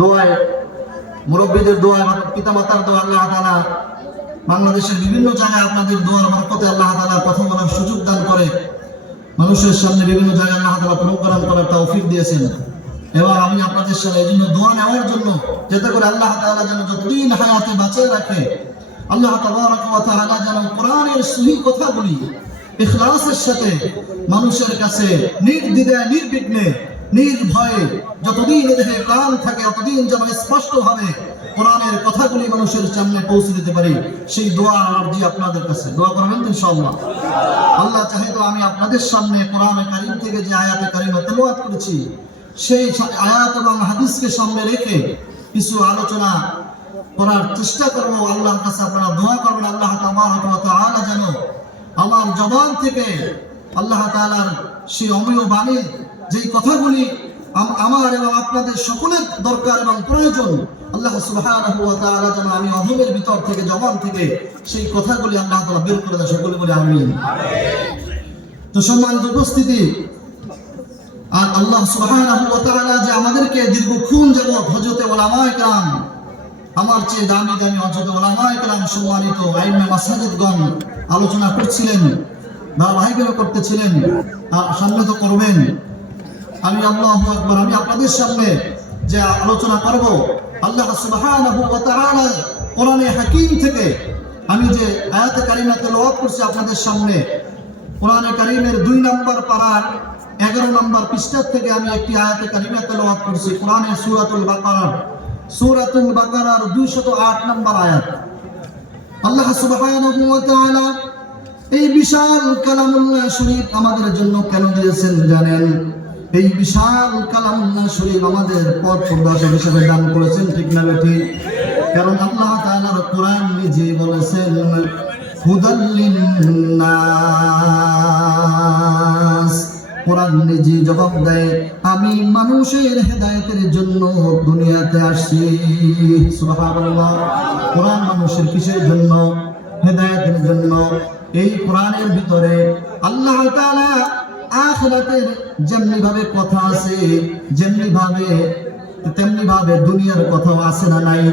দোয়ায়, মুরব্বীদের দোয়ায়, পিতামাতার দোয়া আল্লাহ তাআলা বাংলাদেশের বিভিন্ন জায়গায় আপনাদের দোয়ার বরকতে আল্লাহ তাআলা কথা বলার সুযোগ দান করে মানুষের সামনে বিভিন্ন জায়গায় আল্লাহ তাআলা প্রোগ্রাম করার তৌফিক দিয়েছেন। এবার আমি আপনাদের সাথে এই জন্য দোয়া নেওয়ার জন্য, যাতে করে আল্লাহ তাআলা যেন যতদিন হায়াতে বাঁচিয়ে রাখে, আল্লাহ তাবারক ওয়া তাআলা যেন কোরআনের সহি কথাগুলি ইখলাসের সাথে মানুষের কাছে নির্দ্বিধায়, নির্বিঘ্নে, নির্ভয়ে যতদিন এদেহে প্রাণ থাকে ততদিন যেন স্পষ্টভাবে কোরআনের কথাগুলি মানুষের সামনে পৌঁছে দিতে পারি। সেই দোয়া আরজি আপনাদের কাছে দোয়া করবেন তো ইনশাআল্লাহ। আল্লাহ চাহে তো আমি আপনাদের সামনে কোরআনে কারীম থেকে যে আয়াতে কারিমা তেলাওয়াত করেছি, সেই আয়াত এবং হাদিসকে সামনে রেখে কিছু আলোচনা করার চেষ্টা করব। আল্লাহর কাছে আপনারা দোয়া করবেন আল্লাহ তাবারক ওয়া তাআলা যেন আমার জবান থেকে আল্লাহ তাআলার সেই অমীয় বাণী, যেই কথাগুলি আমার এবং আপনাদের সকলের দরকার এবং প্রয়োজন, আল্লাহ সুবহানাহু ওয়া তাআলা যেন আমি অধমের ভিতর থেকে, জবান থেকে সেই কথাগুলি আল্লাহ তাআলা বের করে দেন। সকলে বলি আমিন। তো সম্মানিত উপস্থিতি, আর আল্লাহ সুবহানাহু ওয়া তাআলা যে আমাদেরকে দীর্ঘক্ষণ যাবত হযরতে উলামায়ে কেরাম, আমার চেয়ে দামি দামি হযরতে উলামায়ে কেরাম, সম্মানিত আইম্মে মাসাজিদগণ আলোচনা করছিলেন, ধারাবাহিকভাবে করতেছিলেন, আর সামনে তো করবেন। আমি আল্লাহু আকবার, আমি আপনাদের সামনে যে আলোচনা করব আল্লাহ সুবহানাহু ওয়া তাআলা কোরআনে হাকীম থেকে আমি যে আয়াতে কারিমা তেলাওয়াত করছি আপনাদের সামনে, কোরআনে কারীমের 2 নম্বর পারার 11 নম্বর পৃষ্ঠা থেকে আমি একটি আয়াতে কারিমা তেলাওয়াত করছি। কোরআনের সূরাতুল বাকারার 208 নম্বর আয়াত। আল্লাহ সুবহানাহু ওয়া তাআলা এই বিশাল কালামুল্লাহ শরীফ আমাদের জন্য কেন দিয়েছেন জানেন? এই বিশাল কালামুল্লাহ শরীফ আমাদের পথ প্রদর্শক হিসেবে দান করেছেন, ঠিক না বেঠিক? কারণ আল্লাহ তাআলার কোরআন নিজে বলেছেন হুদাল লিন্নাস। কোরআন নিজে জবাব দেয় আমি মানুষের হেদায়েতের জন্য দুনিয়াতে আসছি। সুবহানাল্লাহ। কোরআন মানুষের কিসের জন্য? হেদায়েতের জন্য। এই কোরআনের ভিতরে আল্লাহ তাআলা আখিরাতের যেমনি ভাবে কথা আছে, তেমনি ভাবে দুনিয়ার কথাও আছে না নাই?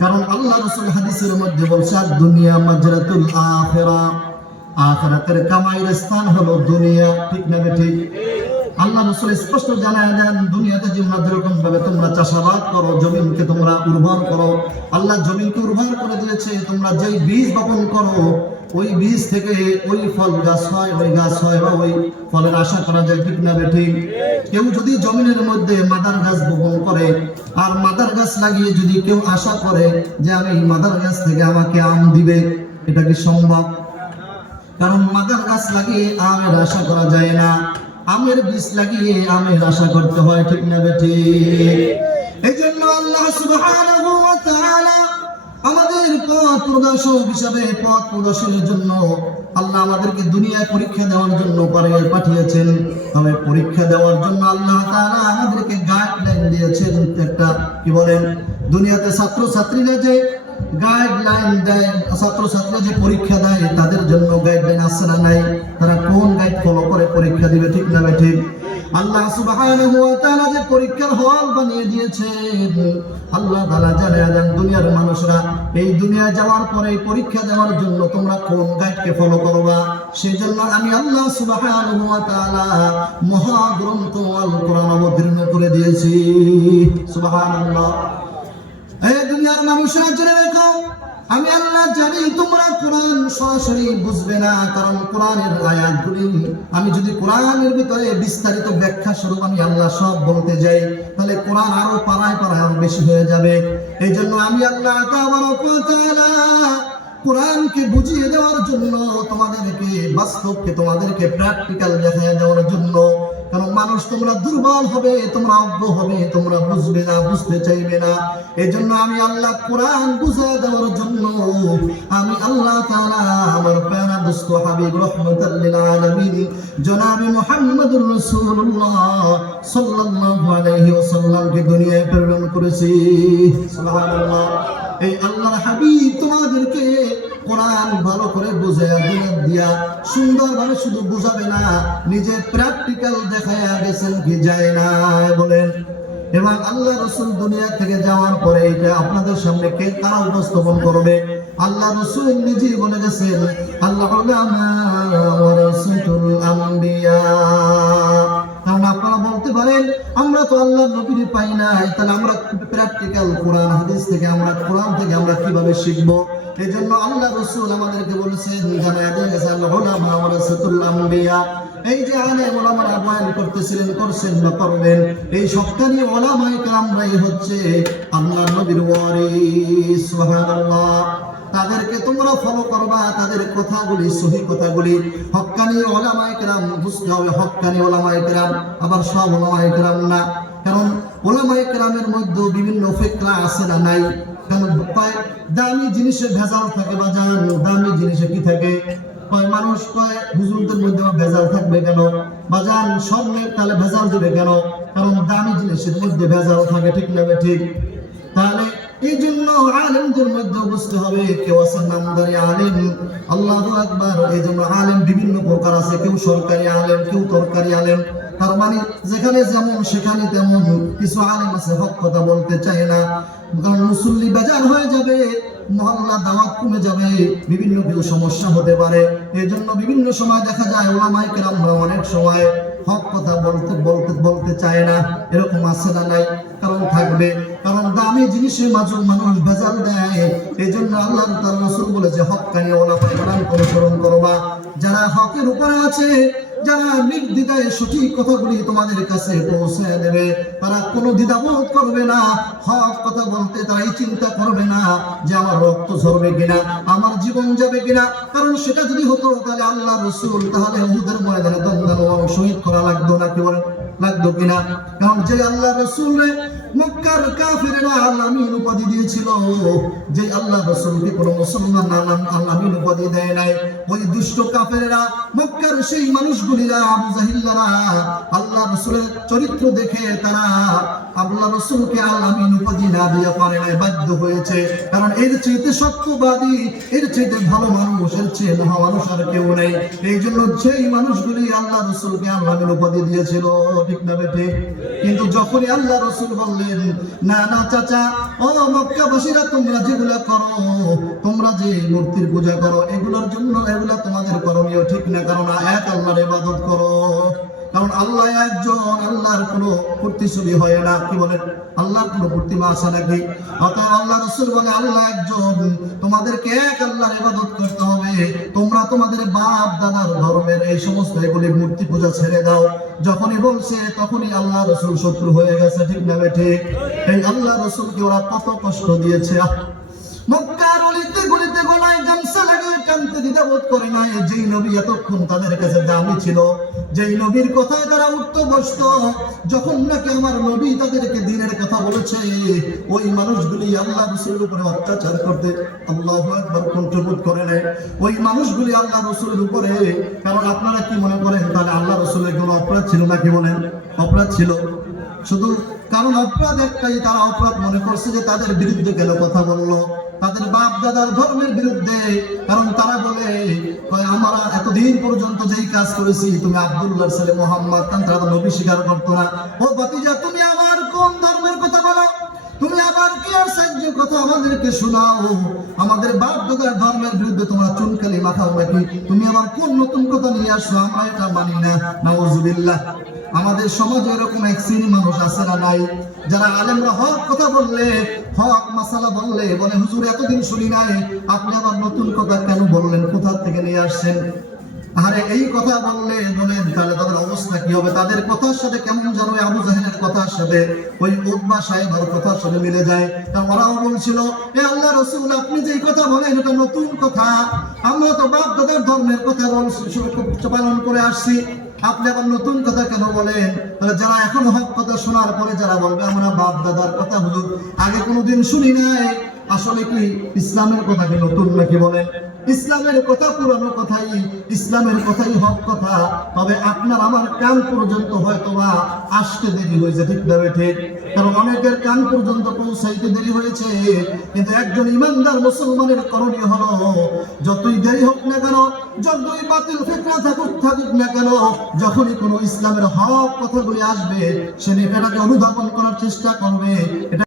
কারণ আল্লাহ রাসূল হাদিসের মধ্যে বলছে দুনিয়া মাজরাতুল আখিরা, আখিরাতের কামাইয়ের স্থান হলো দুনিয়া, ঠিক না ঠিক? আল্লাহ রাসূল স্পষ্ট জানায় দেন দুনিয়াতে যেমন যেরকম ভাবে তোমরা চাষাবাদ করো, জমিনকে তোমরা উর্বর করো, আল্লাহ জমিনকে উর্বর করে দিয়েছে, তোমরা যেই বীজ বপন করো ওই বীজ থেকে ওই ফল গাছ হয়, ওই গাছ হয় বা ওই ফলের আশা করা যায়, ঠিক না বেঠিক? কেউ যদি জমিনের মধ্যে মাদার গাছ বপন করে আর মাদার গাছ লাগিয়ে যদি কেউ আশা করে যে আমি এই মাদার গাছ থেকে আমাকে আম দিবে, এটা কি সম্ভব? কারণ মাদার গাছ লাগিয়ে আমের আশা করা যায় না, আমের বীজ লাগিয়ে আমের আশা করতে হয়, ঠিক না বেঠিক? এই জন্য আল্লাহ সুবহানাহু ওয়া তাআলা আমাদের পথ প্রদর্শক হিসাবে, পথ প্রদর্শনের জন্য আল্লাহ আমাদেরকে দুনিয়ায় পরীক্ষা দেওয়ার জন্য পাঠিয়েছেন। তবে পরীক্ষা দেওয়ার জন্য আল্লাহ তাআলা আমাদেরকে গাইডলাইন দিয়েছেন। একটা কি বলেন, দুনিয়াতে ছাত্রছাত্রীরা যে গাইডলাইন দেয়, ছাত্রছাত্রীরা যে পরীক্ষা দেয় তাদের জন্য গাইডলাইন আছে না নাই? তারা কোন গাইড ফলো করে পরীক্ষা দিবে, ঠিক না ঠিক? আল্লাহ সুবহানাহু ওয়া তাআলা যে পরীক্ষার হল বানিয়ে দিয়েছেন, আল্লাহ তাআলা জানেন দুনিয়ার মানুষরা এই দুনিয়া যাওয়ার পরে পরীক্ষা দেওয়ার জন্য তোমরা কোন গাইডকে ফলো করবা। সেজন্য আমি আল্লাহ সুবহানাহু ওয়া তাআলা মহাগ্রন্থ আল কোরআন অবতীর্ণ করে দিয়েছি। সুবহানাল্লাহ। এই দুনিয়ার মানুষরা জেনে রেখো, আমি আল্লাহ জানি তোমরা কোরআন সরাসরি বুঝবে না, কারণ কোরআনের আয়াতগুলি আমি যদি কোরআনের ভিতরে বিস্তারিত ব্যাখ্যা স্বরূপ আমি আল্লাহ সব বলতে যাই তাহলে কোরআন আরো পাড়ায় আরো বেশি হয়ে যাবে। এই জন্য আমি আল্লাহ তাবারক ওয়া তাআলা কোরআনকে বুঝিয়ে দেওয়ার জন্য তোমাদেরকে বাস্তবকে তোমাদেরকে প্র্যাকটিক্যাল দেখায় দেওয়ার জন্য, কারণ মানুষ তোমরা দুর্বল হবে, তোমরা অজ্ঞ হবে, তোমরা বুঝবে না, বুঝতে চাইবে না। এই জন্য আমি আল্লাহ কোরআন বুঝিয়ে দেওয়ার জন্য আমি আল্লাহ তাআলা আমার প্যারা দোস্ত হাবিব রাহমাতাল লিল আলামিন জনাবে মুহাম্মদুর রাসূলুল্লাহ সাল্লাল্লাহু আলাইহি ওয়াসাল্লামকে দুনিয়ায় প্রেরণ করেছি। সুবহানাল্লাহ। এই আল্লাহর হাবিব তোমাদেরকে কোরআন ভালো করে বুঝায়া দিয়া সুন্দরভাবে শুধু বুঝাবে না, নিজে প্র্যাকটিক্যাল দেখায়া গেছেন কি যায় না? বলেন। এবং আল্লাহ রাসূল দুনিয়া থেকে যাওয়ার পরে এটা আপনাদের সামনে কে কারা উপস্থাপন করবে? আল্লাহ রাসূল নিজেই বলে গেছেন, আল্লাহ উলামা ওয়ারাসাতুল আম্বিয়া। কারণ আপনারা বলতে পারেন আমরা তো আল্লাহর নবীর পাই নাই, তাহলে আমরা প্র্যাকটিক্যাল কোরআন হাদিস থেকে কোরআন থেকে আমরা কিভাবে শিখবো? এই জন্য আল্লাহ রাসূল আমাদেরকে বলেছেন, জানায়া দিয়ে গেছে আল্লাহ উলামা ওয়ারাসাতুল আম্বিয়া। এই যে আলেম ওলামারা বয়ান করতেছিলেন, করছেন বা করবেন, এই সবখানি ওলামায়ে কেরামরাই হচ্ছে আল্লাহর নবীর ওয়ারিস। সুবহানাল্লাহ। তাদেরকে তোমরা ফলো করবা, তাদের কথাগুলি সহি কথাগুলি হক্কানি ওলামায়ে কেরাম বুঝতে হবে। হক্কানি ওলামায়ে কেরাম আবার সব ওলামায়ে কেরাম না। কারণ ওলামায়ে কেরামের মধ্যে বিভিন্ন ফিকরা আছে না নাই? কারণ দামি জিনিসে ভেজাল থাকে বা জান, দামি জিনিসে কি থাকে? মানুষ কয় হুজুরদের মধ্যে ভেজাল থাকবে কেন? বাজান স্বর্ণের তাহলে ভেজাল দিবে কেন? কারণ দামি জিনিসের মধ্যে ভেজাল থাকে, ঠিক না ঠিক? তাহলে এই জন্য আলেমদের মধ্যে বুঝতে হবে কেউ আছেন নামদারি আলেম, আল্লাহু আকবার। এই জন্য আলেম বিভিন্ন প্রকার আছে, কেউ সরকারি আলেম, কেউ তরকারি আলেম। তার মানে যেখানে যেমন সেখানে তেমন। কিছু আলেম আছে হক কথা বলতে চায় না, কারণ মুসল্লি বেজার হয়ে যাবে, মহল্লা দাওয়াত কমে যাবে, বিভিন্ন কিছু সমস্যা হতে পারে। এই জন্য বিভিন্ন সময় দেখা যায় ওলামায়ে কেরামরা অনেক সময় হক কথা বলতে চায় না। এরকম আছে না নাই? কারণ থাকবে, কারণ দামি জিনিসের মাঝে মানুষ ভেজাল দেয়। এই জন্য আল্লাহ তাআলা রাসূল বলেছে হক্কানি ওলামায়ে কেরামকে অনুসরণ করবা। যারা হকের উপরে আছে, যারা নির্দ্বিধায় সঠিক কথাগুলি তোমাদের কাছে পৌঁছে দেবে, তারা কোনো দ্বিধাবোধ করবে না। হক কথা বলতে তারা এই চিন্তা করবে না যে আমার রক্ত ঝরবে কিনা, আমার জীবন যাবে কিনা। কারণ সেটা যদি হতো তাহলে আল্লাহ রাসূল তাহলে উহুদের ময়দানে দণ্ডায়মান শহীদ করা লাগতো না, কি বলেন? লাগতো কিনা? কারণ যে আল্লাহ রাসূল মক্কার কাফিররা আল-আমিন উপাধি দিয়েছিল, যে আল্লাহ রাসূলকে কোনো মুসলমান আল-আমিন উপাধি দেয় নাই, ওই দুষ্ট কাফেররা মক্কার সেই মানুষগুলিরা আবু জাহিলরা আল্লাহ রাসূলের চরিত্র দেখে তারা আল্লাহ রাসূলকে আল-আমিন উপাধি না দিয়ে পারে নাই, বাধ্য হয়েছে। কারণ এর চাইতে সত্যবাদী, এর চাইতে ভালো মানুষ, এর চেয়ে মহা মানুষ আর কেউ নেই। এই জন্য সেই মানুষগুলি আল্লাহ রাসূলকে আল-আমিন উপাধি দিয়েছিল, ঠিক না বেঠিক? কিন্তু যখনই আল্লাহ রাসূল বললেন, না না চাচা, ও মক্কাবাসীরা, তোমরা যেগুলা করো, তোমরা যে মূর্তির পূজা করো, এগুলোর জন্য এগুলা তোমাদের করণীয় ঠিক না। কারণ এক আল্লাহর ইবাদত করো। কারণ আল্লাহ একজন, আল্লাহর কোনো প্রতিচ্ছবি হয় না, কি বলেন? আল্লাহর কোনো প্রতিমা আছে নাকি? অতএব আল্লাহ রাসূল বলে আল্লাহ একজন, তোমাদেরকে এক আল্লাহর ইবাদত করতে হবে। তোমরা তোমাদের বাপ দাদার ধর্মের এই সমস্ত এগুলি মূর্তি পূজা ছেড়ে দাও। যখনই বলছে তখনই আল্লাহ রাসূল শত্রু হয়ে গেছে, ঠিক না ঠিক? এই আল্লাহ রাসূলকে ওরা কত কষ্ট দিয়েছে। মক্কার অলিতে গলিতে গলায় গামছা লাগিয়ে টানতে দ্বিধাবোধ করে নাই। যেই নবী এতক্ষণ তাদের কাছে দামি ছিল, যেই নবীর কথায় তারা উঠতো বসতো, যখন নাকি আমার নবী তাদেরকে দ্বীনের কথা বলেছে, ওই মানুষগুলি আল্লাহ রাসূলের উপরে অত্যাচার করতে আল্লাহু আকবার কণ্ঠবোধ করে নেয়। ওই মানুষগুলি আল্লাহ রাসূলের উপরে, কারণ আপনারা কি মনে করেন তাহলে আল্লাহ রাসূলের কোনো অপরাধ ছিল নাকি? বলেন, অপরাধ ছিল। শুধু কারণ অপরাধ একটাই, তারা অপরাধ মনে করছে যে তাদের বিরুদ্ধে কেন কথা বললো, তাদের বাপ দাদার ধর্মের বিরুদ্ধে। কারণ তারা বলে আমরা এতদিন পর্যন্ত যেই কাজ করেছি, তুমি আব্দুল্লাহর ছেলে মুহাম্মদ, তারা নবী স্বীকার করতো না। ও ভাতিজা, তুমি আবার কোন ধর্মের কথা বলো? তুমি আবার কি আর সাহায্য কথা আমাদেরকে শোনাও? আমাদের বাপ দাদার ধর্মের বিরুদ্ধে তোমরা চুনকালি মাখাও নাকি? তুমি আবার কোন নতুন কথা নিয়ে আসছো? আমরা এটা মানি না। নাউজুবিল্লাহ। আমাদের সমাজে এরকম এক শ্রেণী মানুষ আছে না নাই? যারা আলেমরা হক কথা বললে, হক মাসালা বললে বলে হুজুর এতদিন শুনি নাই, আপনি আবার নতুন কথা কেন বললেন? কোথা থেকে নিয়ে আসছেন? আরে এই কথা বললে বলেন তাহলে তাদের অবস্থা কি হবে? তাদের কথার সাথে কেমন যেন আবু জাহেলের কথার সাথে, ওই উতবা সাহেবের কথার সাথে মিলে যায়। তা ওরাও বলছিল, এ আল্লাহ রাসূল, আপনি যে কথা বলেন এটা নতুন কথা, আমরা তো বাপ দাদার ধর্মের কথা পালন করে আসছি, আপনি আবার নতুন কথা কেন বলেন? তাহলে যারা এখন হক কথা শোনার পরে যারা বলবে আমরা বাপ দাদার কথা হলো আগে কোনোদিন শুনি নাই, আসলে কি ইসলামের কথা কি নতুন নাকি বলেন? ইসলামের কথা পুরানো কথাই, ইসলামের কথাই হক কথা। তবে আপনার আমার কান পর্যন্ত হয়তোবা আসতে দেরি হয়েছে, ঠিক না ঠিক? কারণ অনেকের কান পর্যন্ত পৌঁছাইতে দেরি হয়েছে। কিন্তু একজন ইমানদার মুসলমানের করণীয় হলো, যতই দেরি হোক না কেন, যতই বাতিল ফিতনা থাকুক না কেন, যখনই কোনো ইসলামের হক কথাগুলি আসবে সে এটাকে অনুধাবন করার চেষ্টা করবে। এটা